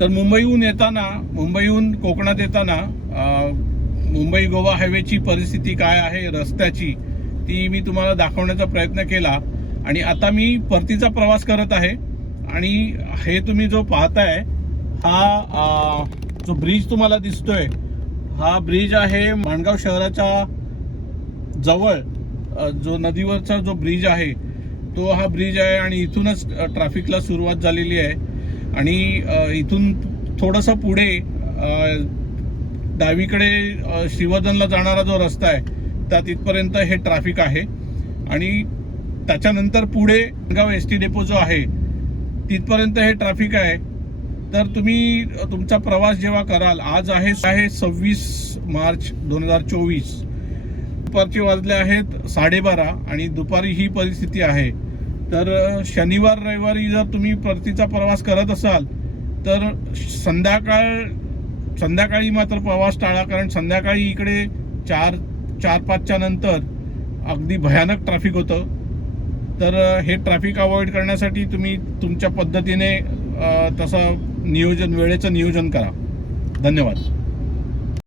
तर मुंबईहून येताना मुंबईहून कोकणात येताना मुंबई गोवा हायवेची परिस्थिती काय आहे रस्त्याची ती मी तुम्हाला दाखवण्याचा प्रयत्न केला. आणि आता मी परतीचा प्रवास करत आहे. आणि हे तुम्ही जो पाहताय हा जो ब्रिज तुम्हाला दिसतोय हा ब्रिज आहे माणगाव शहराच्या जवळ जो नदीवरचा जो ब्रिज आहे तो हा ब्रिज आहे आणि इथूनच ट्रॅफिकला सुरुवात झालेली आहे. आणि इथून थोडंसं पुढे डावीकडे अ, श्रीवर्धनला जाणारा जो रस्ता आहे त्या तिथपर्यंत हे ट्रॅफिक आहे. आणि त्याच्यानंतर पुढे गाव एस टी डेपो जो आहे तिथपर्यंत हे ट्रॅफिक आहे. तर तुम्ही तुमचा प्रवास जेव्हा कराल आज आहे आहे सव्वीस मार्च दोन हजार चोवीस. दुपारचे वाजले आहेत साडेबारा आणि दुपारी ही परिस्थिती आहे. तर शनिवार रविवारी जर तुम्ही परतीचा प्रवास करत असाल तर संध्याकाळ संध्याकाळी मात्र प्रवास टाळा कारण संध्याकाळी इकडे चार चार पाचच्या नंतर अगदी भयानक ट्रॅफिक होतं. तर हे ट्रॅफिक अवॉइड करण्यासाठी तुम्ही तुमच्या पद्धतीने तसं नियोजन वेळेचं नियोजन करा. धन्यवाद.